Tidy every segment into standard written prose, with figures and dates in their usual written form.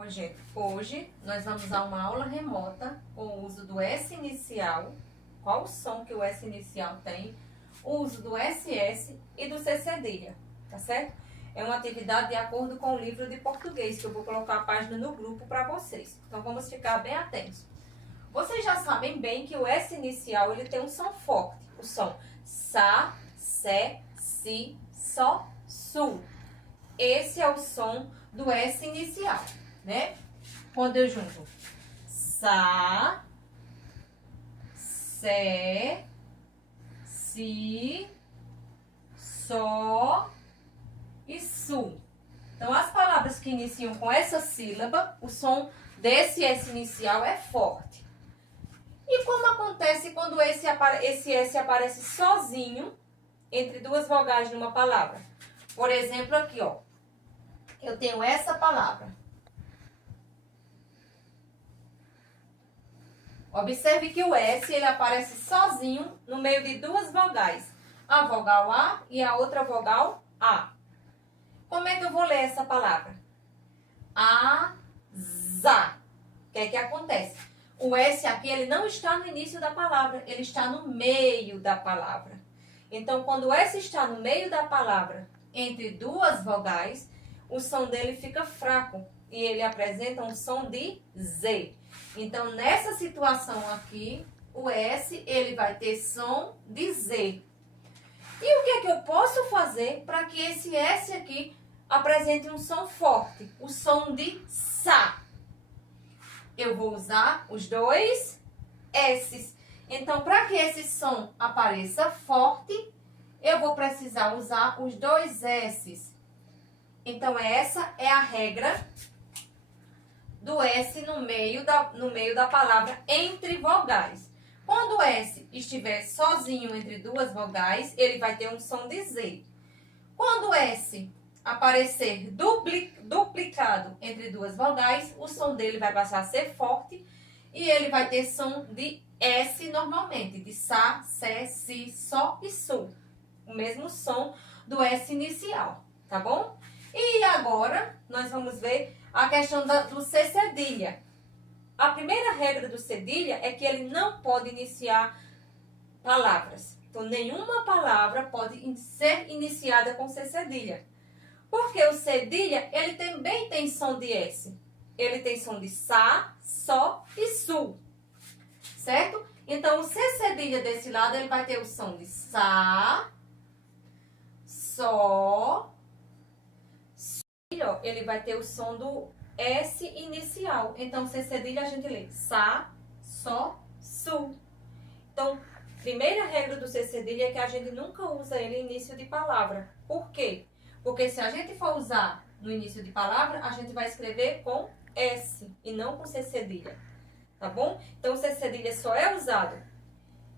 Oi, gente. Hoje nós vamos a uma aula remota com o uso do S inicial, qual o som que o S inicial tem, o uso do SS e do C cedilha, tá certo? É uma atividade de acordo com o livro de português, que eu vou colocar a página no grupo para vocês. Então vamos ficar bem atentos. Vocês já sabem bem que o S inicial ele tem um som forte, o som Sa, Sé, Si, Sol, Su. Esse é o som do S inicial, né? Quando eu junto Sa, Sé, Si, Sol e Su. Então, as palavras que iniciam com essa sílaba, o som desse S inicial é forte. E como acontece quando esse S aparece sozinho entre duas vogais numa palavra? Por exemplo, aqui, ó. Eu tenho essa palavra. Observe que o S, ele aparece sozinho no meio de duas vogais. A vogal A e a outra vogal A. Como é que eu vou ler essa palavra? A-za. O que é que acontece? O S aqui, ele não está no início da palavra, ele está no meio da palavra. Então, quando o S está no meio da palavra, entre duas vogais, o som dele fica fraco e ele apresenta um som de Z. Então, nessa situação aqui, o S, ele vai ter som de Z. E o que é que eu posso fazer para que esse S aqui apresente um som forte? O som de Sa. Eu vou usar os dois S's. Então, para que esse som apareça forte, eu vou precisar usar os dois S's. Então, essa é a regra do S no meio da palavra entre vogais. Quando o S estiver sozinho entre duas vogais, ele vai ter um som de Z. Quando o S aparecer duplicado entre duas vogais, o som dele vai passar a ser forte e ele vai ter som de S normalmente, de Sa, Sé, Si, Sol e Su. O mesmo som do S inicial, tá bom? E agora, nós vamos ver a questão do C cedilha. A primeira regra do cedilha é que ele não pode iniciar palavras. Então, nenhuma palavra pode ser iniciada com C cedilha. Porque o cedilha, ele também tem som de S. Ele tem som de Sa, Sol e Su. Certo? Então, o C cedilha desse lado, ele vai ter o som de Sa, Sol, Su. Ele vai ter o som do S inicial. Então, C cedilha a gente lê Sa, Sol, Su. Então, primeira regra do C cedilha é que a gente nunca usa ele no início de palavra. Por quê? Porque se a gente for usar no início de palavra, a gente vai escrever com S e não com C cedilha, tá bom? Então, o C cedilha só é usado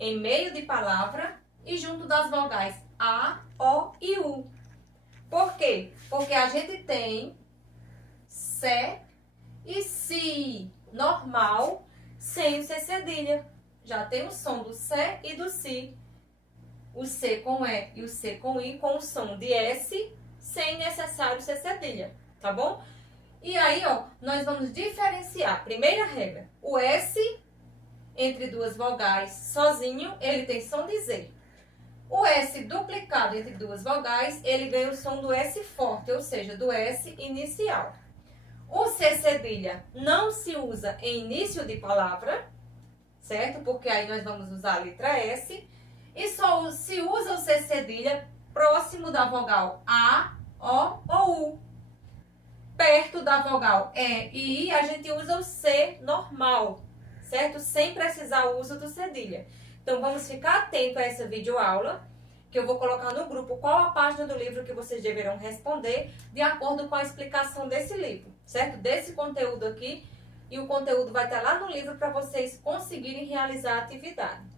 em meio de palavra e junto das vogais A, O e U. Por quê? Porque a gente tem Sé e Si normal sem o C cedilha. Já tem o som do Sé e do Si. O C com E e o C com I com o som de S sem necessário C cedilha, tá bom? E aí, ó, nós vamos diferenciar. Primeira regra, o S entre duas vogais sozinho, ele tem som de Z. O S duplicado entre duas vogais, ele ganha o som do S forte, ou seja, do S inicial. O C cedilha não se usa em início de palavra, certo? Porque aí nós vamos usar a letra S. E só se usa o C cedilha próximo da vogal A, O ou U. Perto da vogal E e I, a gente usa o C normal, certo? Sem precisar o uso do cedilha. Então, vamos ficar atento a essa videoaula, que eu vou colocar no grupo qual a página do livro que vocês deverão responder, de acordo com a explicação desse livro, certo? Desse conteúdo aqui, e o conteúdo vai estar lá no livro para vocês conseguirem realizar a atividade.